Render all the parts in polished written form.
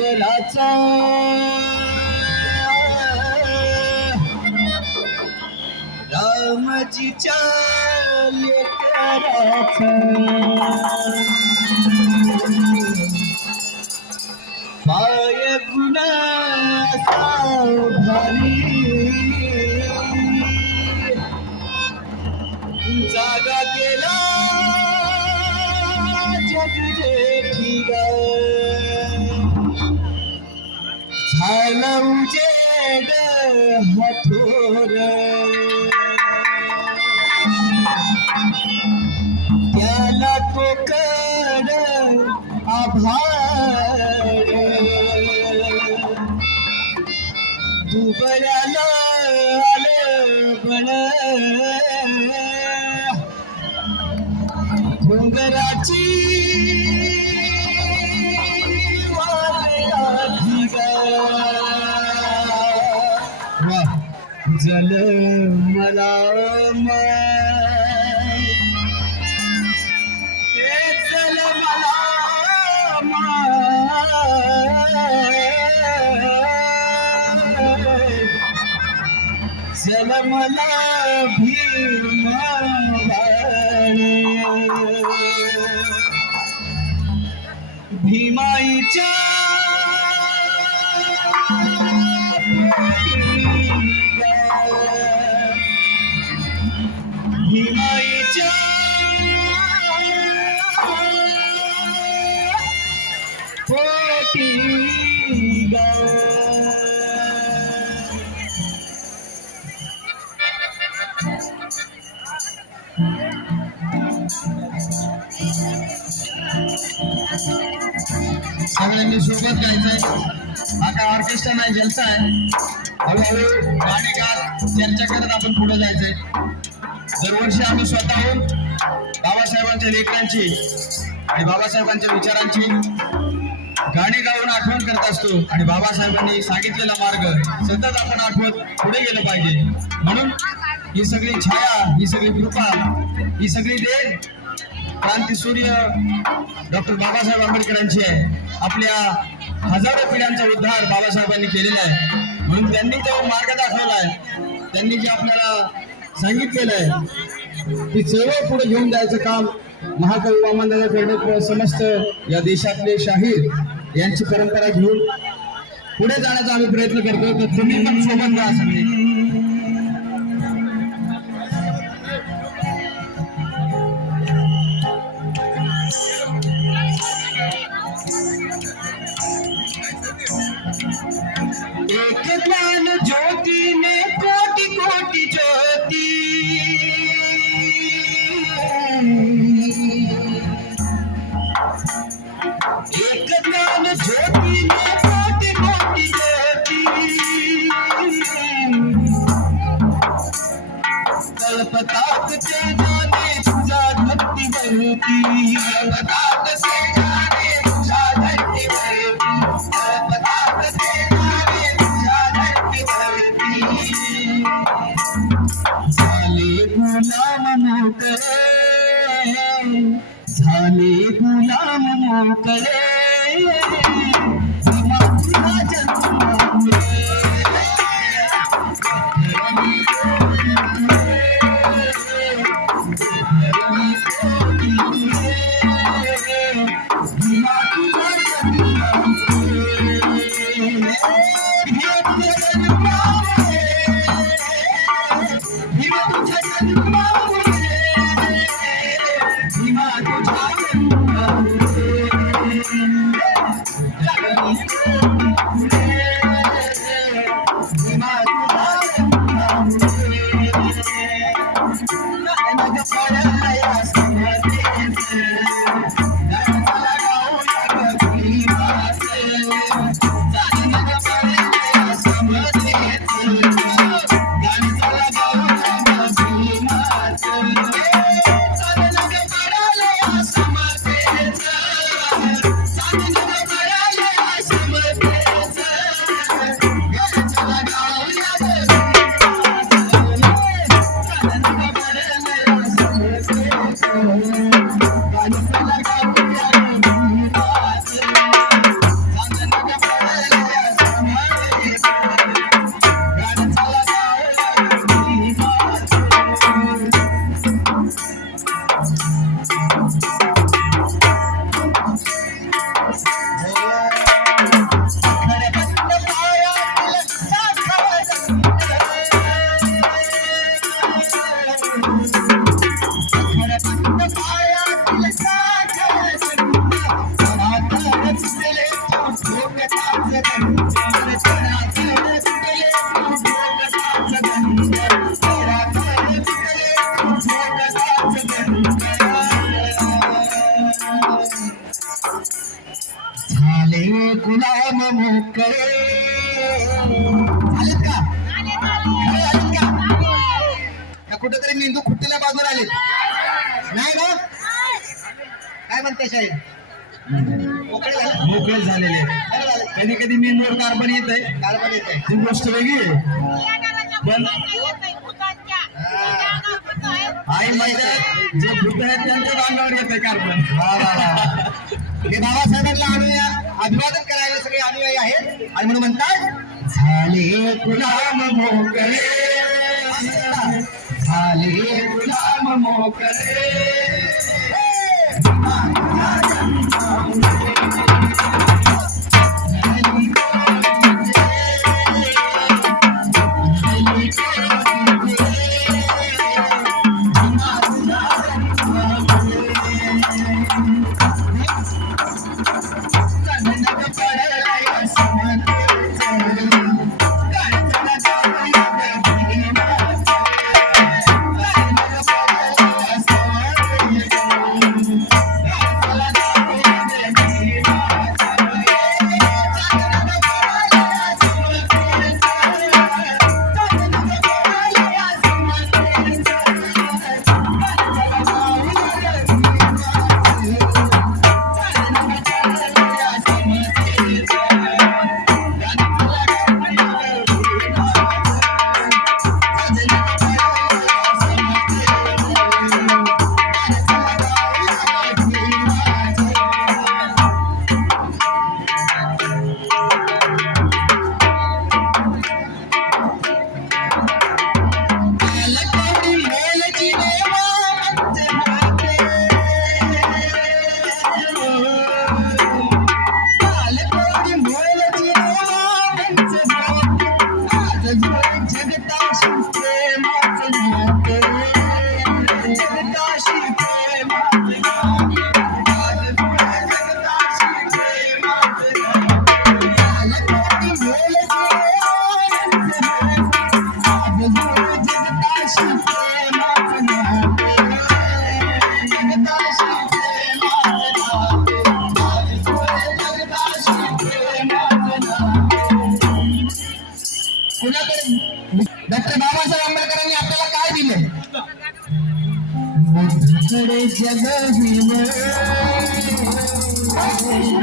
विठ्ठलाचा रामजीच्या लेकराचा पाय गुणाचा भारी जागा केला जग जेठी ग झालं उजेड हथोर त्याला कोकण आभार दुबळ्याला आलं बळ डोंगराची जल मला जल मला भीम भीमाईच्या भीमाईच्या पोटी सगळ्यांनी सोबत गायचंय. हा काय ऑर्केस्ट्रा नाही, जलसा आहे. हळूहळू गाणे गात चर्चा करत आपण पुढे जायचंय. दरवर्षी आम्ही स्वतःहून बाबासाहेबांच्या लेकरांची आणि बाबासाहेबांच्या विचारांची गाणी गाऊन आठवण करत असतो आणि बाबासाहेबांनी सांगितलेला मार्ग सतत आपण आठवत पुढे गेलं पाहिजे. म्हणून ही सगळी छाया, ही सगळी कृपा, ही सगळी देण क्रांती सूर्य डॉक्टर बाबासाहेब आंबेडकरांची आहे. आपल्या हजारो पिढ्यांचा उद्धार बाबासाहेबांनी केलेला आहे. म्हणून त्यांनी जो मार्ग दाखवलाय, त्यांनी जे आपल्याला सांगितलेलं आहे, ती चळवळ पुढे घेऊन जायचं काम महाकवी वामनदादा कर्डक समस्त या देशातले शाहीर यांची परंपरा घेऊन पुढे जाण्याचा आम्ही प्रयत्न करतो. तर तुम्ही पण सोबत राहा सगळे. एक ज्ञान ज्योति ने कोटि कोटि ज्योति, एक ज्ञान ज्योति ने कोटि कोटि ज्योति, कल्पतात से जाने तुझा भक्ति बनती, कल्पतात से जाने तुझा भक्ति बनती, कल्पतात से झाले गुलाम मोकळे गुलाम मोकळे आलेत का खरं आलेत का कुठेतरी मेंदू खुट्टीला बाजूला आलेत नाही ना काय म्हणते शाहीर मोकळे झालेले कधी कधी मेंदूवर कार्बन येत आहे ती गोष्ट वेगळी आहे पण आई म्हणतात जे भूत आहेत त्यांच्या अंगावर येत आहे कार्बन हे बाबासाहेबांना आणूया अभिवादन करायला सगळे अनुयायी आहेत आणि म्हणून म्हणतात झाले गुलाम मोकळे झाले गुलाम मोकळे डॉक्टर बाबासाहेब आंबेडकरांनी आपल्याला काय दिले बुद्धाकडे जग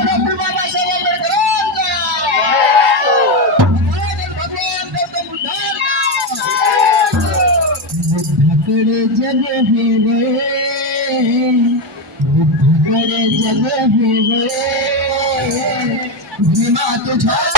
डॉक्टर बाबासाहेब बुद्धाकडे जग बुद्धाकडे जग भीमा तुझ्या